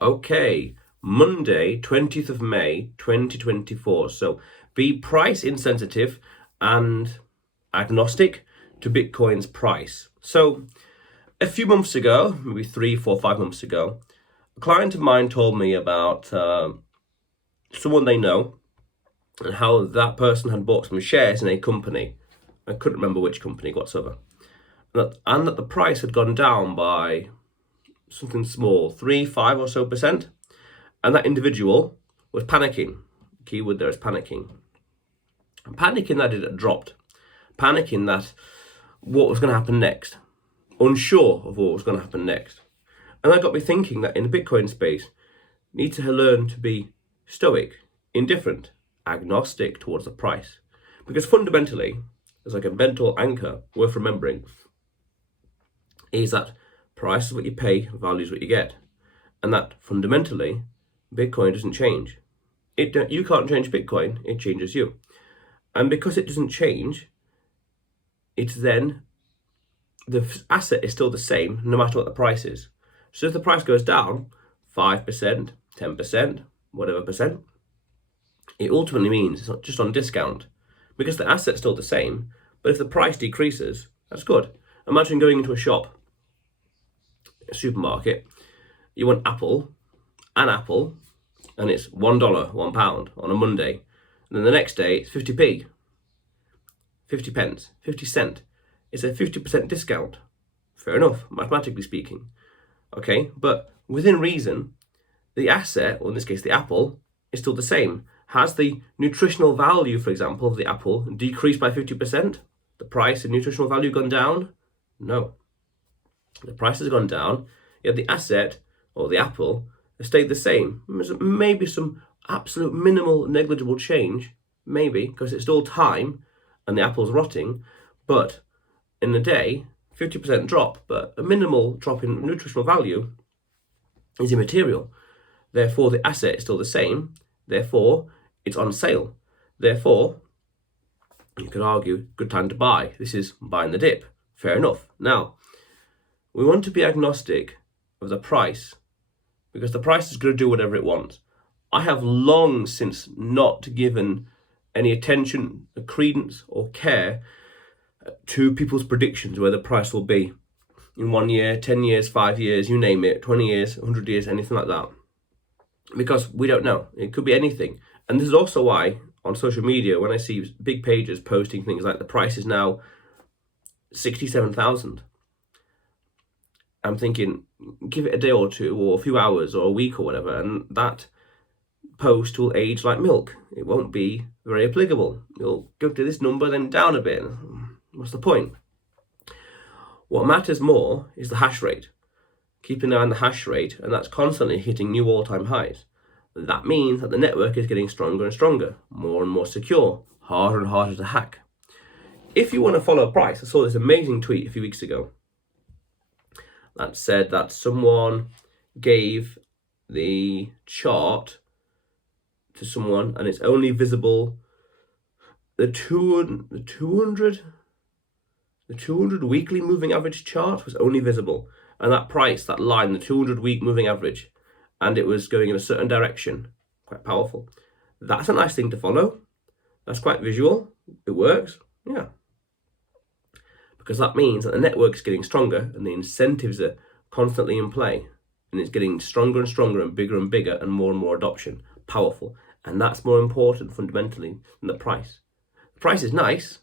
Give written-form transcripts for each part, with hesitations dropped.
Okay, Monday, 20th of May, 2024. So be price insensitive and agnostic to Bitcoin's price. So a few months ago, maybe 3, 4, 5 months ago, a client of mine told me about someone they know and how that person had bought some shares in a company. I couldn't remember which company whatsoever. And that the price had gone down by something small, 3, 5 or so percent. And that individual was panicking. Keyword there is panicking. Panicking that it had dropped. Panicking that what was going to happen next. Unsure of what was going to happen next. And that got me thinking that in the Bitcoin space, you need to learn to be stoic, indifferent, agnostic towards the price. Because fundamentally, there's like a mental anchor worth remembering, is that price is what you pay, value is what you get. And that fundamentally, Bitcoin doesn't change. You can't change Bitcoin, it changes you. And because it doesn't change, it's then, the asset is still the same no matter what the price is. So if the price goes down 5%, 10%, whatever percent, it ultimately means it's not just on discount because the asset's still the same. But if the price decreases, that's good. Imagine going into a shop, a supermarket, you want an apple, and it's $1, £1 on a Monday. And then the next day it's 50p, 50 pence, 50 cent. It's a 50% discount. Fair enough, mathematically speaking. Okay, but within reason, the asset, or in this case the apple, is still the same. Has the nutritional value, for example, of the apple decreased by 50%? The price and nutritional value gone down? No. The price has gone down, yet the asset, or the apple, has stayed the same. There's maybe some absolute minimal negligible change, maybe, because it's still time and the apple's rotting, but in a day, 50% drop, but a minimal drop in nutritional value is immaterial. Therefore, the asset is still the same. Therefore, it's on sale. Therefore, you could argue, good time to buy. This is buying the dip. Fair enough. Now, we want to be agnostic of the price because the price is going to do whatever it wants. I have long since not given any attention, credence, or care to people's predictions where the price will be in 1 year, 10 years, 5 years, you name it, 20 years, 100 years, anything like that. Because we don't know. It could be anything. And this is also why on social media, when I see big pages posting things like the price is now 67,000, I'm thinking, give it a day or two or a few hours or a week or whatever, and that post will age like milk. It won't be very applicable. You'll go to this number, then down a bit. What's the point? What matters more is the hash rate. Keep an eye on the hash rate, and that's constantly hitting new all-time highs. That means that the network is getting stronger and stronger, more and more secure, harder and harder to hack. If you want to follow a price, I saw this amazing tweet a few weeks ago that said that someone gave the chart to someone and it's only visible, the 200 weekly moving average chart was only visible. And that price, that line, the 200 week moving average, and it was going in a certain direction, quite powerful. That's a nice thing to follow. That's quite visual. It works, yeah. Because that means that the network is getting stronger and the incentives are constantly in play. And it's getting stronger and stronger and bigger and more adoption. Powerful. And that's more important fundamentally than the price. The price is nice,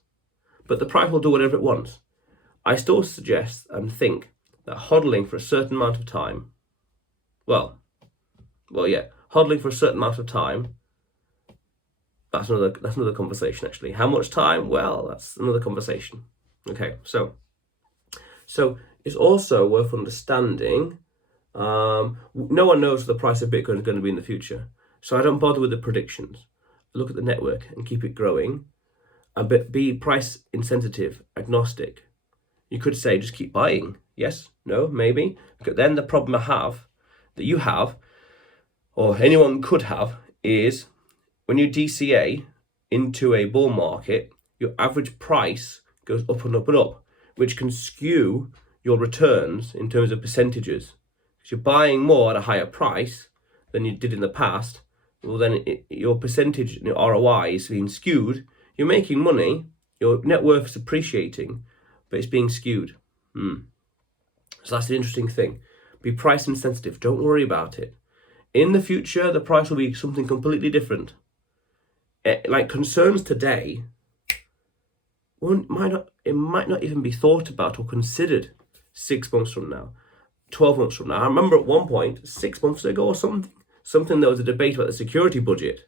but the price will do whatever it wants. I still suggest and think that hodling for a certain amount of time, hodling for a certain amount of time, that's another conversation actually. How much time? Well, that's another conversation. Okay, so it's also worth understanding, no one knows what the price of Bitcoin is going to be in the future. So I don't bother with the predictions. Look at the network and keep it growing, but be price insensitive, agnostic. You could say just keep buying. Yes, no, maybe. But then the problem that you have, or anyone could have, is when you DCA into a bull market, your average price goes up and up and up, which can skew your returns in terms of percentages. If you're buying more at a higher price than you did in the past, well then your percentage, your ROI is being skewed. You're making money, your net worth is appreciating, but it's being skewed. So that's the interesting thing. Be price insensitive. Don't worry about it. In the future, the price will be something completely different. Like concerns today, it might not even be thought about or considered 6 months from now, 12 months from now. I remember at one point, 6 months ago or something there was a debate about the security budget.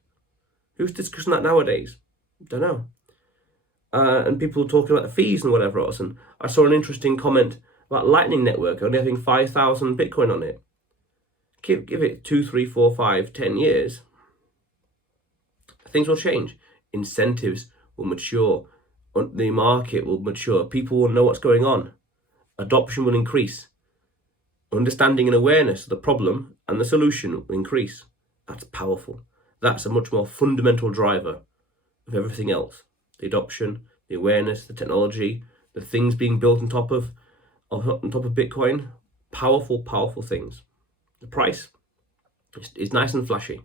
Who's discussing that nowadays? Don't know. And people were talking about the fees and whatever else. And I saw an interesting comment about Lightning Network only having 5,000 Bitcoin on it. Give it 2, 3, 4, 5, 10 years. Things will change. Incentives will mature. The market will mature. People will know what's going on. Adoption will increase. Understanding and awareness of the problem and the solution will increase. That's powerful. That's a much more fundamental driver of everything else. The adoption, the awareness, the technology, the things being built on top of Bitcoin. Powerful, powerful things. The price is nice and flashy.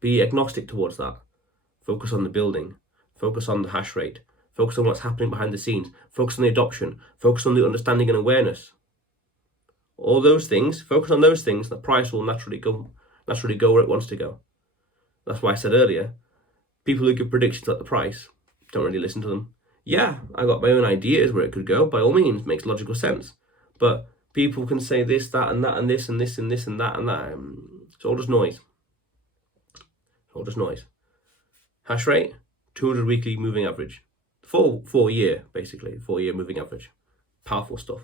Be agnostic towards that. Focus on the building. Focus on the hash rate. Focus on what's happening behind the scenes. Focus on the adoption. Focus on the understanding and awareness. All those things, focus on those things, the price will naturally go where it wants to go. That's why I said earlier, people who give predictions at the price, don't really listen to them. Yeah, I got my own ideas where it could go, by all means, makes logical sense. But people can say this, that, and that, and this, and this, and this, and that, and that. It's all just noise. It's all just noise. Hash rate, 200 weekly moving average. 4 year, basically, 4 year moving average. Powerful stuff.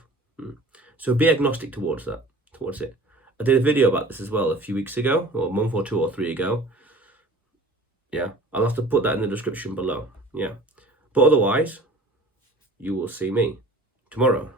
So be agnostic towards it. I did a video about this as well a few weeks ago, or a month or 2 or 3 ago. Yeah, I'll have to put that in the description below. Yeah. But otherwise, you will see me tomorrow.